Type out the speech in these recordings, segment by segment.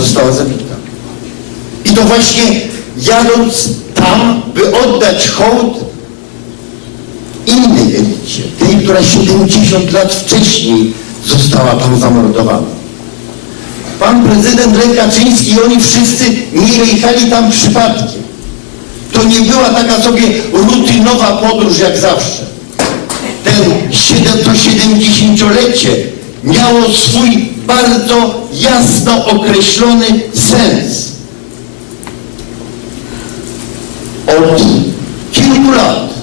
została zabita. I to właśnie jadąc tam, by oddać hołd innej elicie, tej, która 70 lat wcześniej została tam zamordowana. Pan prezydent Lech i oni wszyscy nie jechali tam przypadkiem. To nie była taka sobie rutynowa podróż jak zawsze. Ten to 70-lecie miało swój bardzo jasno określony sens. Od kilku lat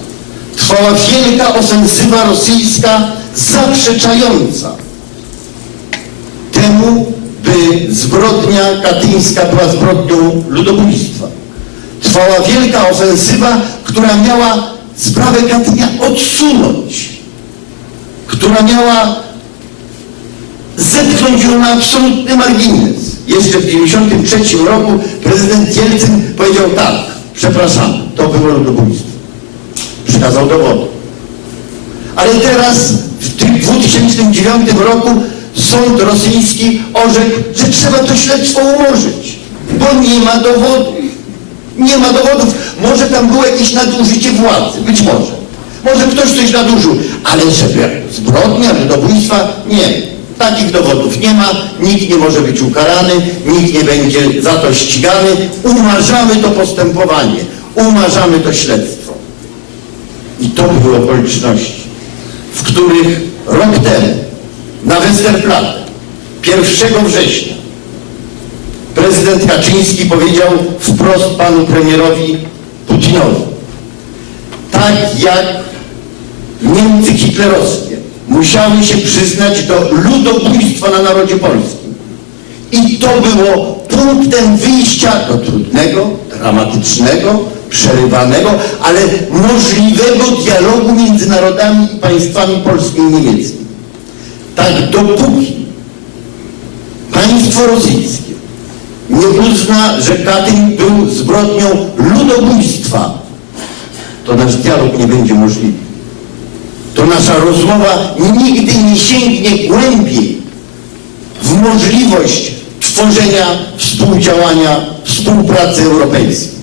trwała wielka ofensywa rosyjska zaprzeczająca temu, by zbrodnia katyńska była zbrodnią ludobójstwa. Trwała wielka ofensywa, która miała sprawę Katynia odsunąć, która miała zepchnąć ją na absolutny margines. Jeszcze w 1993 roku prezydent Jelcyn powiedział tak, przepraszam, to było ludobójstwo. Przekazał dowody. Ale teraz w tym 2009 roku sąd rosyjski orzekł, że trzeba to śledztwo umorzyć, bo nie ma dowodów. Nie ma dowodów. Może tam było jakieś nadużycie władzy, być może. Może ktoś coś nadużył, ale żeby zbrodnia, ludobójstwa, nie. Takich dowodów nie ma, nikt nie może być ukarany, nikt nie będzie za to ścigany. Umarzamy to postępowanie, umarzamy to śledztwo. I to były okoliczności, w których rok temu na Westerplatte 1 września prezydent Kaczyński powiedział wprost panu premierowi Putinowi, tak jak Niemcy hitlerowskie musiały się przyznać do ludobójstwa na narodzie polskim. I to było punktem wyjścia do trudnego, dramatycznego, przerywanego, ale możliwego dialogu między narodami i państwami polskim i niemieckim. Tak dopóki państwo rosyjskie nie uzna, że Katyń był zbrodnią ludobójstwa, to nasz dialog nie będzie możliwy. To nasza rozmowa nigdy nie sięgnie głębiej w możliwość tworzenia współdziałania, współpracy europejskiej.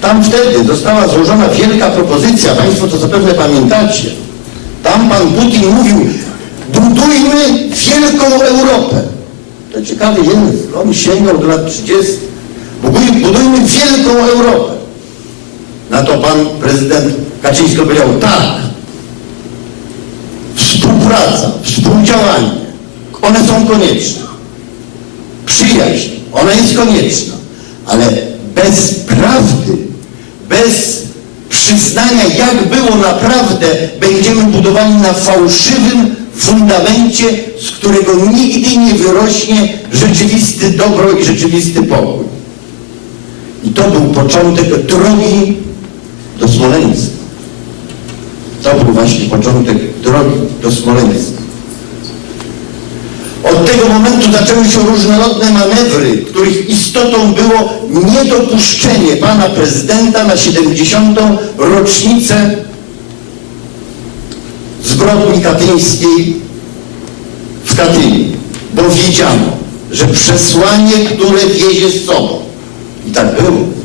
Tam wtedy została złożona wielka propozycja, Państwo to zapewne pamiętacie. Tam pan Putin mówił, budujmy wielką Europę. To ciekawy język, on sięgał do lat 30. Budujmy, wielką Europę. Na to pan prezydent Kaczyński powiedział tak. Współpraca, współdziałanie, one są konieczne. Przyjaźń, ona jest konieczna, ale bez prawdy, bez przyznania, jak było naprawdę, będziemy budowali na fałszywym fundamencie, z którego nigdy nie wyrośnie rzeczywisty dobro i rzeczywisty pokój. I to był początek drogi do Smoleńska. To był właśnie początek drogi do Smoleńska. Od tego momentu zaczęły się różnorodne manewry, których istotą było niedopuszczenie pana prezydenta na 70. rocznicę zbrodni katyńskiej w Katyniu, bo wiedziano, że przesłanie, które wiezie z sobą, i tak było,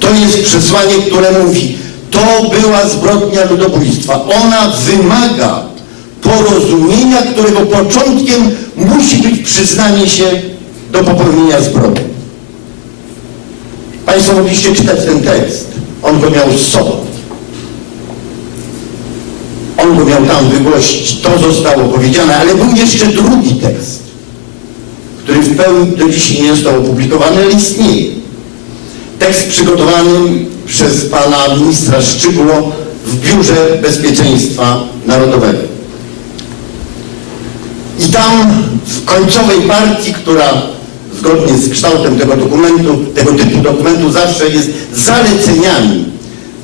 to jest przesłanie, które mówi, to była zbrodnia ludobójstwa. Ona wymaga porozumienia, którego początkiem musi być przyznanie się do popełnienia zbrodni. Państwo mogliście czytać ten tekst. On go miał z sobą. On go miał tam wygłosić. To zostało powiedziane, ale był jeszcze drugi tekst, który w pełni do dzisiaj nie został opublikowany, ale istnieje. Tekst przygotowany przez pana ministra Szczygło w Biurze Bezpieczeństwa Narodowego. I tam w końcowej partii, która zgodnie z kształtem tego dokumentu, tego typu dokumentu zawsze jest zaleceniami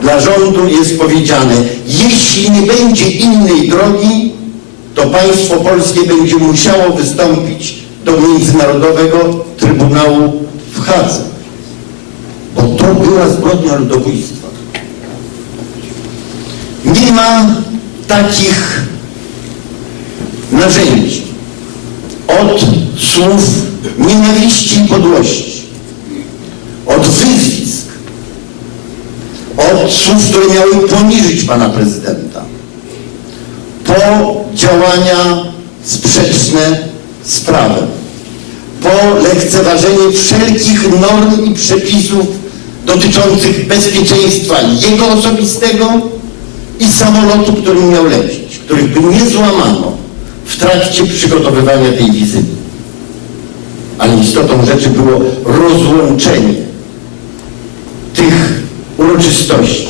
dla rządu, jest powiedziane, jeśli nie będzie innej drogi, to państwo polskie będzie musiało wystąpić do Międzynarodowego Trybunału w Hadze. To była zbrodnia ludobójstwa. Nie ma takich narzędzi. Od słów nienawiści i podłości, od wyzwisk, od słów, które miały poniżyć pana prezydenta, po działania sprzeczne z prawem, po lekceważenie wszelkich norm i przepisów dotyczących bezpieczeństwa jego osobistego i samolotu, którym miał lecieć, których by nie złamano w trakcie przygotowywania tej wizyty. Ale istotą rzeczy było rozłączenie tych uroczystości.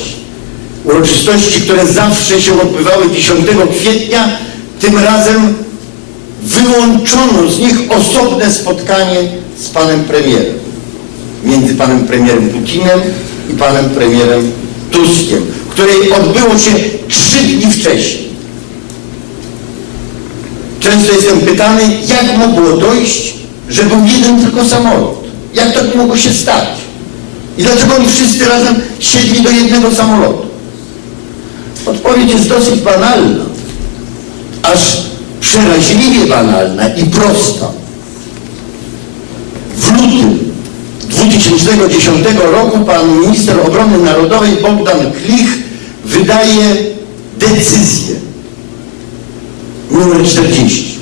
Uroczystości, które zawsze się odbywały 10 kwietnia, tym razem wyłączono z nich osobne spotkanie z panem premierem. Między panem premierem Putinem i panem premierem Tuskiem, które odbyło się trzy dni wcześniej. Często jestem pytany, jak mogło dojść, że był jeden tylko samolot. Jak to mogło się stać? I dlaczego oni wszyscy razem siedli do jednego samolotu? Odpowiedź jest dosyć banalna, aż przeraźliwie banalna i prosta. W lutym 2010 roku pan minister obrony narodowej Bogdan Klich wydaje decyzję numer 40,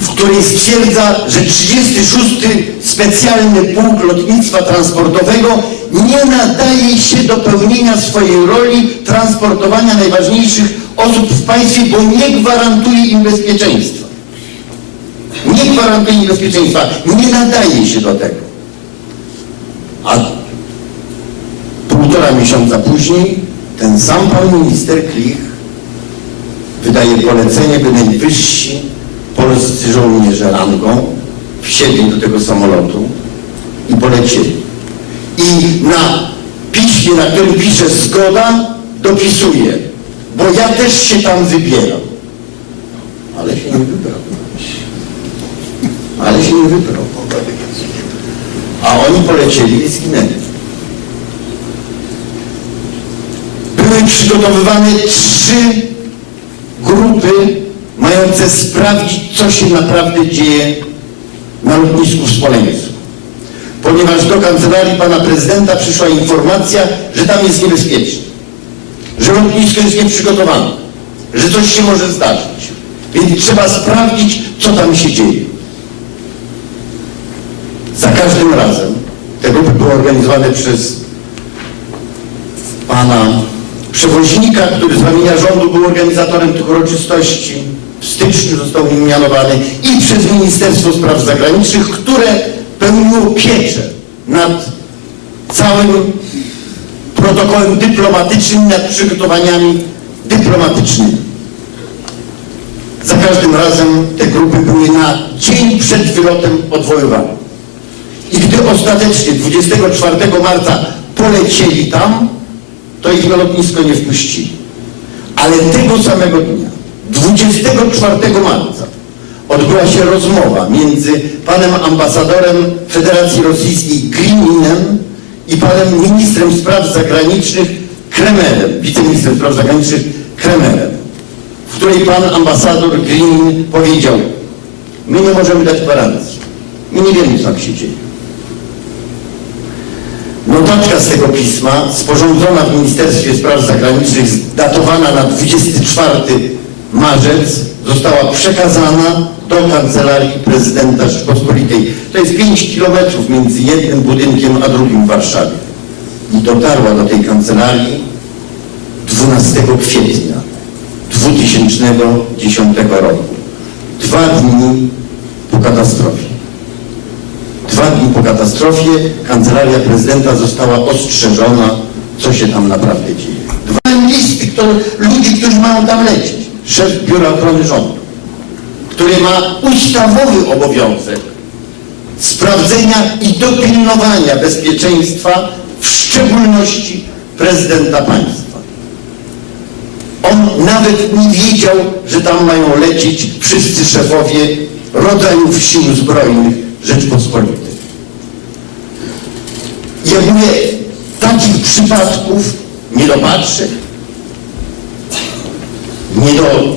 w której stwierdza, że 36 specjalny pułk lotnictwa transportowego nie nadaje się do pełnienia swojej roli transportowania najważniejszych osób w państwie, bo nie gwarantuje im bezpieczeństwa. Nie gwarantuje bezpieczeństwa, nie nadaje się do tego. A półtora miesiąca później ten sam pan minister Klich wydaje polecenie, by najwyżsi polscy żołnierze rangą wsiedli do tego samolotu i polecieli. I na piśmie, na którym pisze zgoda, dopisuje, bo ja też się tam wybieram. Ale się nie wybrał. Ale się nie wybrał. A oni polecieli i zginęli. Były przygotowywane trzy grupy mające sprawdzić, co się naprawdę dzieje na lotnisku w Smoleńsku. Ponieważ do kancelarii pana prezydenta przyszła informacja, że tam jest niebezpiecznie, że lotnisko jest nieprzygotowane, że coś się może zdarzyć. Więc trzeba sprawdzić, co tam się dzieje. Za każdym razem te grupy były organizowane przez pana przewoźnika, który z ramienia rządu był organizatorem tych uroczystości. W styczniu został nim mianowany i przez Ministerstwo Spraw Zagranicznych, które pełniło pieczę nad całym protokołem dyplomatycznym, nad przygotowaniami dyplomatycznymi. Za każdym razem te grupy były na dzień przed wylotem odwoływane. Gdy ostatecznie 24 marca polecieli tam, to ich na lotnisko nie wpuścili. Ale tego samego dnia, 24 marca, odbyła się rozmowa między panem ambasadorem Federacji Rosyjskiej Grininem i panem ministrem spraw zagranicznych Kremerem, wiceministrem spraw zagranicznych Kremerem, w której pan ambasador Grinin powiedział, my nie możemy dać gwarancji, my nie wiemy, co tam się dzieje. Notatka z tego pisma, sporządzona w Ministerstwie Spraw Zagranicznych, datowana na 24 marzec, została przekazana do Kancelarii Prezydenta Rzeczpospolitej. To jest 5 kilometrów między jednym budynkiem a drugim w Warszawie. I dotarła do tej kancelarii 12 kwietnia 2010 roku. Dwa dni po katastrofie. Dwa dni po katastrofie kancelaria prezydenta została ostrzeżona, co się tam naprawdę dzieje. Dwa listy kto, ludzi, którzy mają tam lecieć. Szef Biura Ochrony Rządu, który ma ustawowy obowiązek sprawdzenia i dopilnowania bezpieczeństwa, w szczególności prezydenta państwa. On nawet nie wiedział, że tam mają lecieć wszyscy szefowie rodzajów sił zbrojnych Rzeczpospolitej. Mówię, takich przypadków niedopatrzeń, nie do,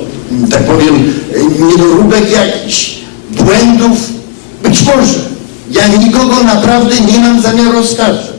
tak powiem, niedoróbek jakichś, błędów? Być może. Ja nikogo naprawdę nie mam zamiaru oskarżać.